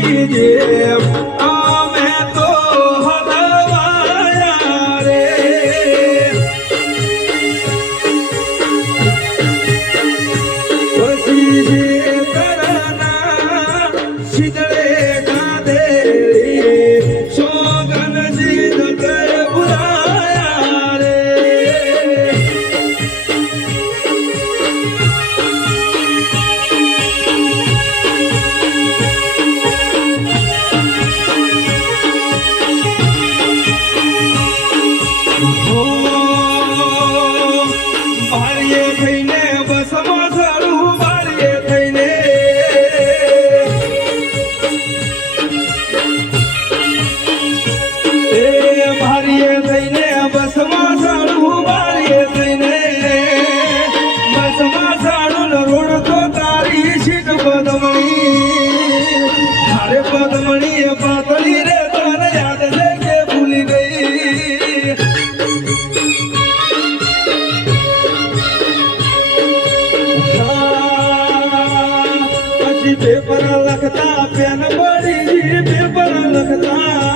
જેમ અમે તો હલવાયા રે પછી જે કરના શીતળે ગાધેલી સોગન જીદ બુરાયા રે બારીએ થઈને બસમાં ચડું બારીએ થઈને બારીએ થઈને બસમાં ચડું બારીએ થઈને બસમાં ચડું રોડ તો તારી સીટ પદમણી અરે પદમણી પાતળી રે તને યાદ છે કે ભૂલી ગઈ પછી પેપર લખતા પેન પડી પેપર લખતા